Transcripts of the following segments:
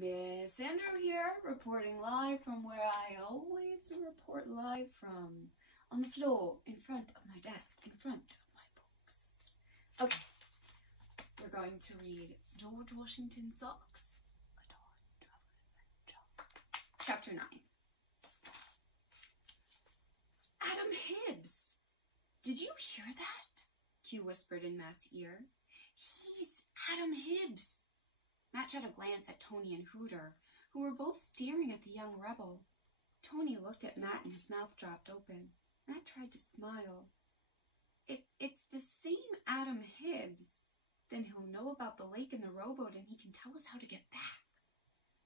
Miss Andrew here, reporting live from where I always report live from, on the floor, in front of my desk, in front of my books. Okay, we're going to read George Washington Socks, Chapter 9. Adam Hibbs! Did you hear that? Q whispered in Matt's ear. He's Adam Hibbs! Matt shot a glance at Tony and Hooter, who were both staring at the young rebel. Tony looked at Matt and his mouth dropped open. Matt tried to smile. If it's the same Adam Hibbs, then he'll know about the lake and the rowboat and he can tell us how to get back.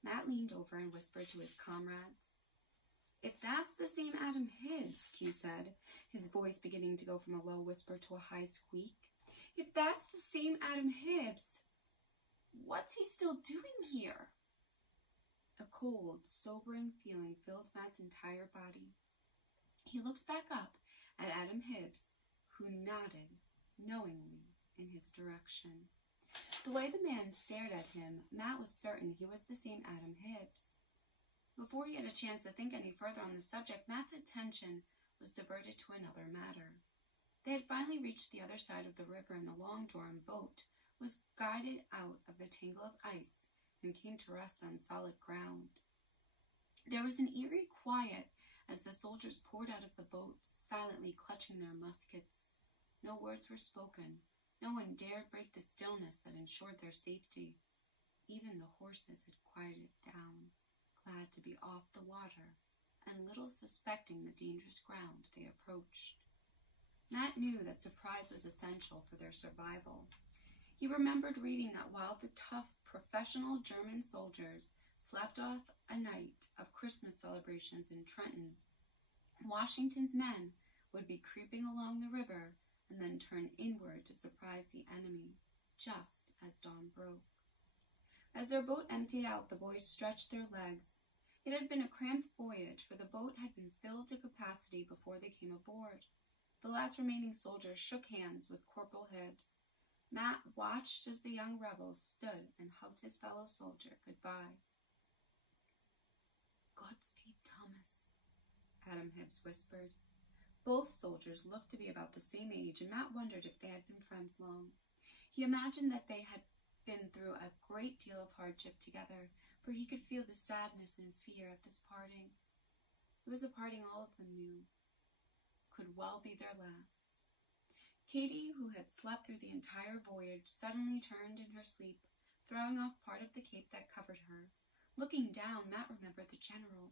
Matt leaned over and whispered to his comrades. If that's the same Adam Hibbs, Q said, his voice beginning to go from a low whisper to a high squeak. If that's the same Adam Hibbs, what's he still doing here? A cold, sobering feeling filled Matt's entire body. He looked back up at Adam Hibbs, who nodded knowingly in his direction. The way the man stared at him, Matt was certain he was the same Adam Hibbs. Before he had a chance to think any further on the subject, Matt's attention was diverted to another matter. They had finally reached the other side of the river, and the long-drawn boat was guided out of the tangle of ice and came to rest on solid ground. There was an eerie quiet as the soldiers poured out of the boat, silently clutching their muskets. No words were spoken. No one dared break the stillness that ensured their safety. Even the horses had quieted down, glad to be off the water, and little suspecting the dangerous ground they approached. Matt knew that surprise was essential for their survival. He remembered reading that while the tough, professional German soldiers slept off a night of Christmas celebrations in Trenton, Washington's men would be creeping along the river and then turn inward to surprise the enemy, just as dawn broke. As their boat emptied out, the boys stretched their legs. It had been a cramped voyage, for the boat had been filled to capacity before they came aboard. The last remaining soldier shook hands with Corporal Hibbs. Matt watched as the young rebel stood and hugged his fellow soldier goodbye. "Godspeed, Thomas," Adam Hibbs whispered. Both soldiers looked to be about the same age, and Matt wondered if they had been friends long. He imagined that they had been through a great deal of hardship together, for he could feel the sadness and fear of this parting. It was a parting all of them knew could well be their last. Katie, who had slept through the entire voyage, suddenly turned in her sleep, throwing off part of the cape that covered her. Looking down, Matt remembered the general.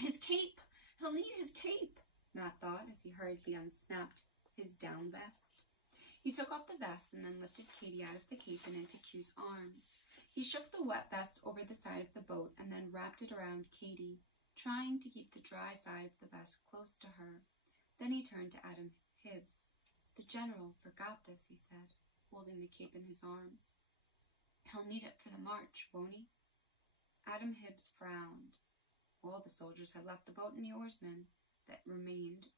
His cape! He'll need his cape, Matt thought as he hurriedly unsnapped his down vest. He took off the vest and then lifted Katie out of the cape and into Q's arms. He shook the wet vest over the side of the boat and then wrapped it around Katie, trying to keep the dry side of the vest close to her. Then he turned to Adam Hibbs. "The general forgot this," he said, holding the cape in his arms. "He'll need it for the march, won't he?" Adam Hibbs frowned. All the soldiers had left the boat, and the oarsmen that remained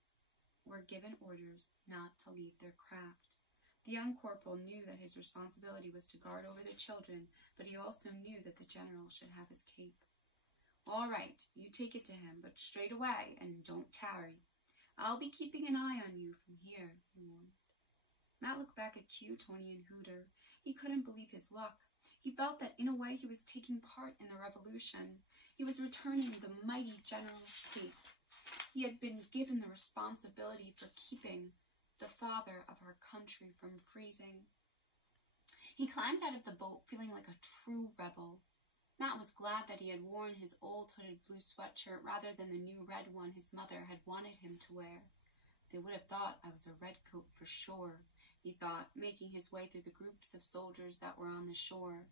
were given orders not to leave their craft. The young corporal knew that his responsibility was to guard over the children, but he also knew that the general should have his cape. "All right, you take it to him, but straight away, and don't tarry. I'll be keeping an eye on you from here," he warned. Matt looked back at Q, Tony, and Hooter. He couldn't believe his luck. He felt that in a way he was taking part in the revolution. He was returning the mighty general's cape. He had been given the responsibility for keeping the father of our country from freezing. He climbed out of the boat feeling like a true rebel. Matt was glad that he had worn his old hooded blue sweatshirt rather than the new red one his mother had wanted him to wear. "They would have thought I was a redcoat for sure," he thought, making his way through the groups of soldiers that were on the shore.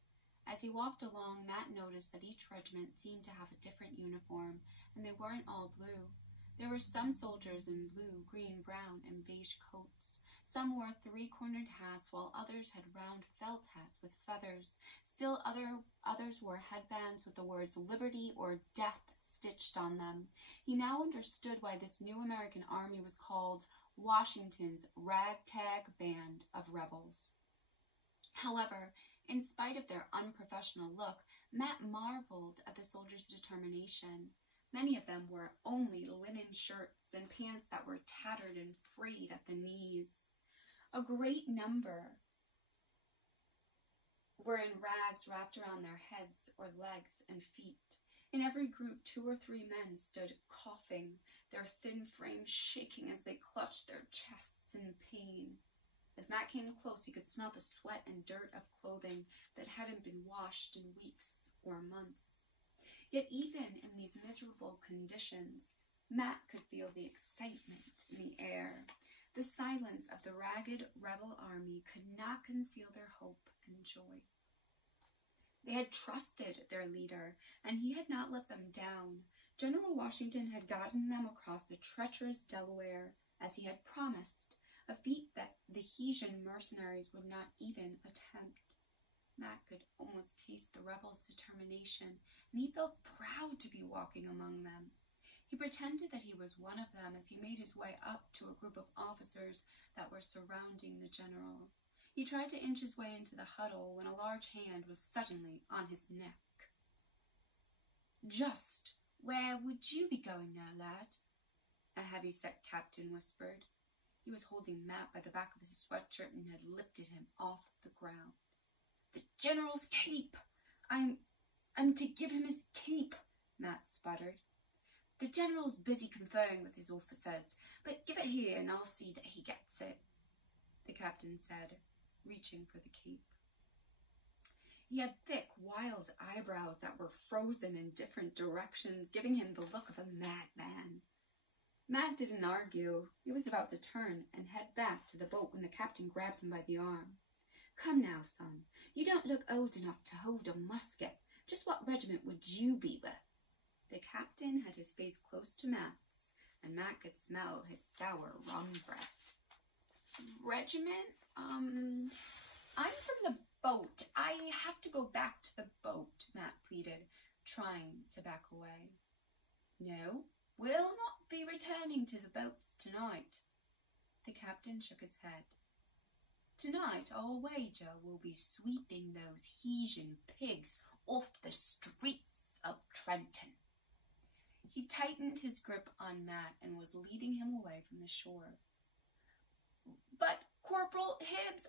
As he walked along, Matt noticed that each regiment seemed to have a different uniform, and they weren't all blue. There were some soldiers in blue, green, brown, and beige coats. Some wore three-cornered hats, while others had round felt hats with feathers. Still others wore headbands with the words "Liberty" or "Death" stitched on them. He now understood why this new American army was called Washington's ragtag band of rebels. However, in spite of their unprofessional look, Matt marveled at the soldiers' determination. Many of them wore only linen shirts and pants that were tattered and frayed at the knees. A great number were in rags wrapped around their heads or legs and feet. In every group, 2 or 3 men stood coughing, their thin frames shaking as they clutched their chests in pain. As Matt came close, he could smell the sweat and dirt of clothing that hadn't been washed in weeks or months. Yet even in these miserable conditions, Matt could feel the excitement in the air. The silence of the ragged rebel army could not conceal their hope and joy. They had trusted their leader, and he had not let them down. General Washington had gotten them across the treacherous Delaware, as he had promised, a feat that the Hessian mercenaries would not even attempt. Matt could almost taste the rebels' determination, and he felt proud to be walking among them. He pretended that he was one of them as he made his way up to a group of officers that were surrounding the general. He tried to inch his way into the huddle when a large hand was suddenly on his neck. "Just where would you be going now, lad?" a heavy-set captain whispered. He was holding Matt by the back of his sweatshirt and had lifted him off the ground. "The general's cape! I'm to give him his cape," Matt sputtered. "The general's busy conferring with his officers, but give it here and I'll see that he gets it," the captain said, reaching for the cape. He had thick, wild eyebrows that were frozen in different directions, giving him the look of a madman. Matt didn't argue. He was about to turn and head back to the boat when the captain grabbed him by the arm. "Come now, son. You don't look old enough to hold a musket. Just what regiment would you be with?" The captain had his face close to Matt's, and Matt could smell his sour rum breath. "Regiment? I'm from the boat. I have to go back to the boat," Matt pleaded, trying to back away. "No, we'll not be returning to the boats tonight." The captain shook his head. "Tonight, I'll wager we'll be sweeping those Hessian pigs off the streets of Trenton." He tightened his grip on Matt and was leading him away from the shore. "But Corporal Hibbs,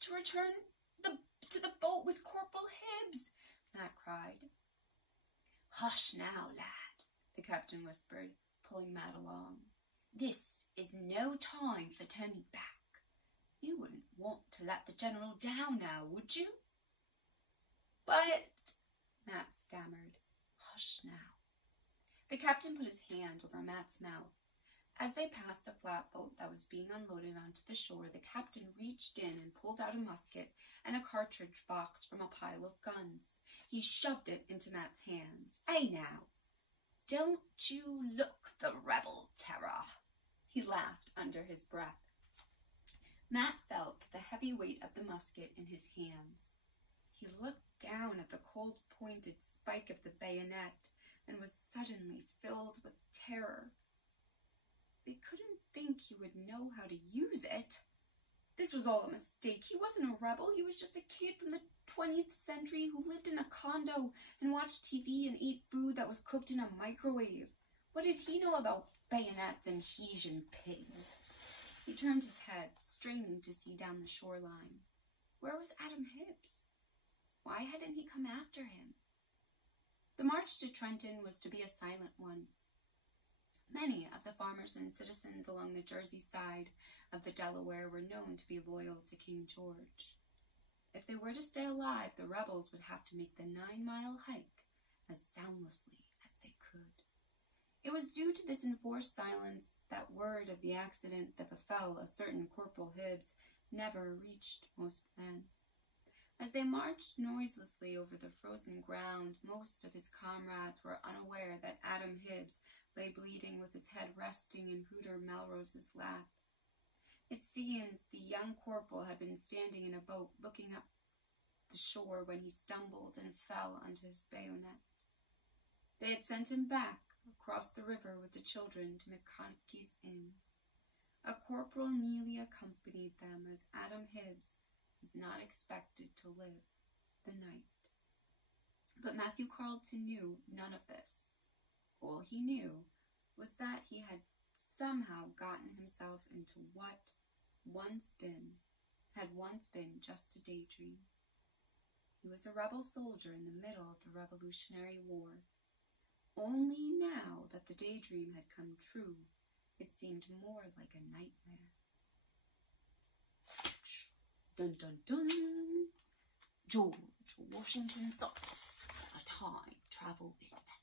to return to the boat with Corporal Hibbs," Matt cried. "Hush now, lad," the captain whispered, pulling Matt along. "This is no time for turning back. You wouldn't want to let the general down now, would you?" "But," Matt stammered. "Hush now." The captain put his hand over Matt's mouth. As they passed the flatboat that was being unloaded onto the shore, the captain reached in and pulled out a musket and a cartridge box from a pile of guns. He shoved it into Matt's hands. "Hey now, don't you look the rebel terror," he laughed under his breath. Matt felt the heavy weight of the musket in his hands. He looked down at the cold-pointed spike of the bayonet and was suddenly filled with terror. They couldn't think he would know how to use it. This was all a mistake. He wasn't a rebel. He was just a kid from the 20th century who lived in a condo and watched TV and ate food that was cooked in a microwave. What did he know about bayonets and Hessian pigs? He turned his head, straining to see down the shoreline. Where was Adam Hibbs? Why hadn't he come after him? The march to Trenton was to be a silent one. Many of the farmers and citizens along the Jersey side of the Delaware were known to be loyal to King George. If they were to stay alive, the rebels would have to make the 9-mile hike as soundlessly as they could. It was due to this enforced silence that word of the accident that befell a certain Corporal Hibbs never reached most men. As they marched noiselessly over the frozen ground, most of his comrades were unaware that Adam Hibbs lay bleeding with his head resting in Hooter Melrose's lap. It seems the young corporal had been standing in a boat looking up the shore when he stumbled and fell onto his bayonet. They had sent him back across the river with the children to McConaughey's Inn. A Corporal Neely accompanied them as Adam Hibbs was not expected to live the night. But Matthew Carleton knew none of this. All he knew was that he had somehow gotten himself into what had once been just a daydream. He was a rebel soldier in the middle of the Revolutionary War. Only now that the daydream had come true, it seemed more like a nightmare. Dun dun dun! George Washington Fox, a time travel adventure.